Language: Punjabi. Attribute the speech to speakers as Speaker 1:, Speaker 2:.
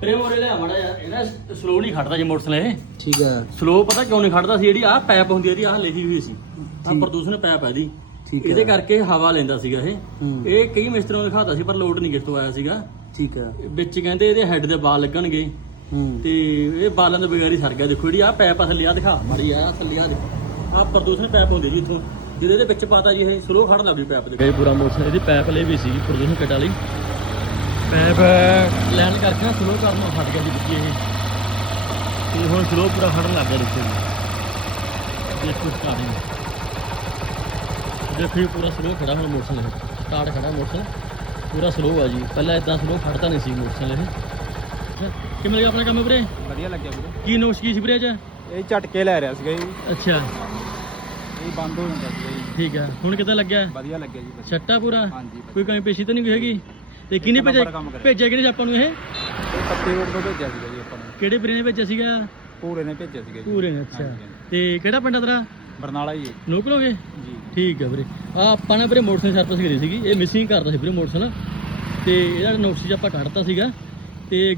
Speaker 1: ਤੇਰੇ ਮੋਰੇ ਲਿਆ ਮੜਾ ਯਾਰ ਇਹਦਾ ਸਲੋ ਨਹੀਂ ਖੜਦਾ ਜੀ ਮੋਟਰਸਾਈਕਲ ਇਹ।
Speaker 2: ਠੀਕ ਹੈ
Speaker 1: ਸਲੋ ਪਤਾ ਕਿਉਂ ਨਹੀਂ ਖੜਦਾ ਸੀ? ਜਿਹੜੀ ਆਹ ਪੈਪ ਹੁੰਦੀ ਹੈ ਇਹਦੀ ਆਹ ਲਿਖੀ ਹੋਈ ਸੀ। ਆਹ। ਪ੍ਰਦੂਸ਼ਣ ਪੈਪ ਹੈ ਦੀ
Speaker 2: ਠੀਕ ਹੈ
Speaker 1: ਇਹਦੇ ਕਰਕੇ ਹਵਾ ਲੈਂਦਾ ਸੀਗਾ ਇਹ। ਇਹ ਕਈ ਮਿਸਤਰੀਆਂ ਨੂੰ ਦਿਖਾਤਾ ਸੀ ਪਰ ਲੋਡ ਨਹੀਂ ਕਿਤੋਂ ਆਇਆ ਸੀਗਾ।
Speaker 2: ਠੀਕ ਹੈ
Speaker 1: ਵਿੱਚ ਕਹਿੰਦੇ ਇਹਦੇ ਹੈੱਡ ਦੇ ਬਾਲ ਲੱਗਣਗੇ। ਤੇ ਇਹ ਬਾਲਾਂ ਦੇ ਬਗੈਰ ਹੀ ਸਰ ਗਿਆ। ਦੇਖੋ ਜਿਹੜੀ ਆਹ ਪੈਪ ਆ ਥੱਲੇ ਆ ਦਿਖਾ। ਮਾੜੀ ਆ ਥੱਲੇ ਆ ਦੇਖੋ। ਆਹ ਪ੍ਰਦੂਸ਼ਣ ਪੈਪ ਹੁੰਦੀ ਜੀ ਇਥੋਂ। ਜਿਹਦੇ ਦੇ ਵਿੱਚ ਪਾਤਾ ਜੀ ਇਹ ਸਲੋ ਖੜਨ ਲੱਗਦੀ ਪੈਪ ਦੇ ਇਹ ਪੂਰਾ ਮੋਸ਼ਨ ਇਹਦੀ ਪੈਪ ਲਈ ਵੀ ਸੀ ਪ੍ਰਦੂਸ਼ਣ ਕੱਟ ਵਾਲੀ। ਪੈਪ ਲੈਣ ਕਰਕੇ ਨਾ ਸਲੋ ਕਰਨ ਨੂੰ ਹਟ ਗਿਆ ਜੀ ਵਿੱਚ ਇਹ। ਤੇ ਹੁਣ ਸਲੋ ਪੂਰਾ ਖੜਨ ਲੱਗ ਗਿਆ ਦੇਖੋ ਜੀ ਦੇਖੋ ਸਟਾਰਟਿੰਗ ਦੇਖੋ ਜੀ ਪੂਰਾ ਸਲੋ ਖੜਾ ਹੁਣ ਮੋਟਰਸਾਈਕਲ ਸਟਾਰਟ ਖੜਾ ਮੋਟਰਸਾਈਕਲ। ਪੂਰਾ ਸਲੋ ਆ ਜੀ। ਪਹਿਲਾਂ ਇਦਾਂ ਸਲੋ ਖੜਦਾ ਨਹੀਂ ਸੀ ਮੋਟਰਸਾਈਕਲ ਇਹ। ਕਿਵੇਂ ਲੱਗਿਆ ਆਪਣਾ ਕੰਮ ਵੀਰੇ?
Speaker 2: ਵਧੀਆ ਲੱਗਿਆ ਵੀਰੇ।
Speaker 1: ਕੀ ਨੋਸ਼ ਕੀ ਸੀ ਵੀਰੇ ਅੱਜ?
Speaker 2: ਇਹ ਝਟਕੇ ਲੈ ਰਿਹਾ ਸੀਗਾ ਜੀ।
Speaker 1: ਅੱਛਾ।
Speaker 2: ਇਹ ਬੰਦ ਹੋ ਜਾਂਦਾ ਸੀਗਾ ਜੀ।
Speaker 1: ਠੀਕ ਆ। ਹੁਣ ਕਿੱਦਾਂ ਲੱਗਿਆ?
Speaker 2: ਵਧੀਆ ਲੱਗਿਆ ਜੀ
Speaker 1: ਛੱਟਾ ਪੂਰਾ?
Speaker 2: ਹਾਂਜੀ
Speaker 1: ਕੋਈ ਕਮੀ ਪੇਸ਼ੀ ਤਾਂ ਨਹੀਂ ਕੋਈ ਹੈਗੀ? ਤੇ ਕਿਹਨੇ ਭੇਜਿਆ?
Speaker 2: ਨੰਬਰ ਕੰਮ ਕਰਿਆ।
Speaker 1: ਭੇਜਿਆ ਕਿਹਨੇ ਆਪਾਂ ਨੂੰ ਇਹ?
Speaker 2: ਇਹ ਪੱਤੇ ਰੋਡ ਤੋਂ ਭੇਜਿਆ ਸੀਗਾ ਜੀ ਆਪਾਂ ਨੂੰ।
Speaker 1: ਕਿਹੜੇ ਵੀਰੇ ਨੇ ਭੇਜਿਆ ਸੀਗਾ?
Speaker 2: ਪੂਰੇ ਨੇ ਭੇਜਿਆ ਸੀਗਾ ਜੀ।
Speaker 1: ਪੂਰੇ ਨੇ ਅੱਛਾ।
Speaker 2: ਹਾਂਜੀ,
Speaker 1: ਤੇ ਕਿਹੜਾ ਪਿੰਡ ਆ ਤੇਰਾ?
Speaker 2: ਬਰਨਾਲਾ ਹੀ ਹੈ
Speaker 1: ਨੋਕਲੋਗੇ?
Speaker 2: ਜੀ।
Speaker 1: ਠੀਕ ਆ ਵੀਰੇ। ਆ ਆਪਾਂ ਨੇ ਵੀਰੇ ਮੋਟਰਸਾਈਕਲ ਸਰਵਿਸ ਕਰੀ ਸੀਗੀ। ਇਹ ਮਿਸਿੰਗ ਕਰਦਾ ਸੀ ਵੀਰੇ ਮੋਟਰਸਾਈਕਲ। ਤੇ ਇਹਦਾ ਨੋਟਿਸ ਆਪਾਂ ਕੱਢਤਾ ਸੀਗਾ। ਤੇ